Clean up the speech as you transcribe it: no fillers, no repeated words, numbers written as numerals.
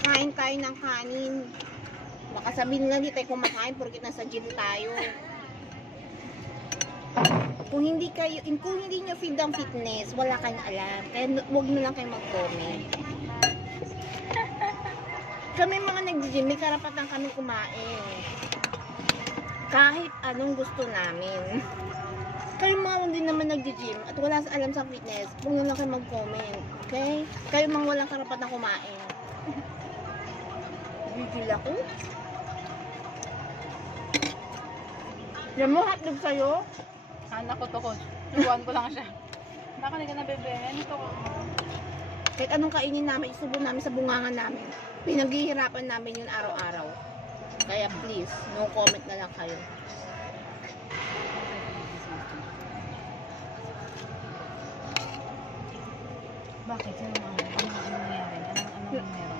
Kain tayo ng kanin. Baka sabihin nga hindi tayo kumakain porkit nasa gym tayo. Kung hindi nyo feed ang fitness, wala kayong alam. Kaya huwag nyo lang kayo mag-comment. Kami mga nag-gym, may karapatan kami kumain. Kahit anong gusto namin. Kayo mga hindi naman nag-gym at wala sa alam sa fitness, huwag nyo lang kayo mag-comment. Okay? Kayo mga walang karapatan kumain. Gigil ako. Yan mo, hotdog sa'yo. Anak ko to, coach. Iwan ko lang siya. Nakaliga ka na, bebe. Ano to? Kahit anong kainin namin, isubo namin sa bungangan namin. Pinaghihirapan namin yun araw-araw. Kaya please, no comment na lang kayo. Bakit? Ano nangyari? Ano meron?